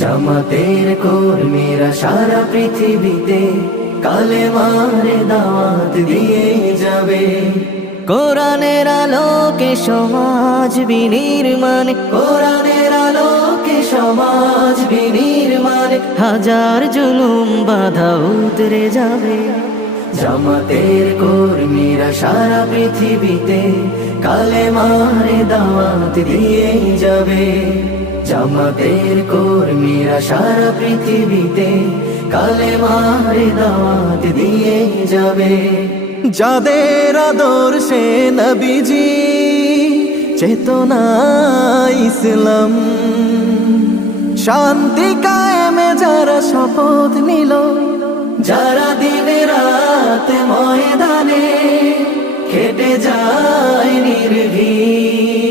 জামাতের কর্মীরা সারা পৃথিবীতে কালেমার দাওয়াত দিয়ে যাবে। কোরআনের আলোকে সমাজ বিনির্মাণ, কোরআনের আলোকে সমাজ বিনির্মাণ, হাজার জুলুম বাধা উতরে যাবে। জামাতের কর্মীরা সারা পৃথিবীতে কালেমার দাওয়াত দিয়ে যাবে। জামাতের কর্মীরা সারা পৃথিবীতে কালেমার দাওয়াত দিয়ে যাবে। যাদের আদর্শে নবীজি চেতনা ইসলাম, শান্তি কায়েমে যারা শপথ নিল, যারা দিনে রাতে ময়দানে খেটে যায় নির্ভীক,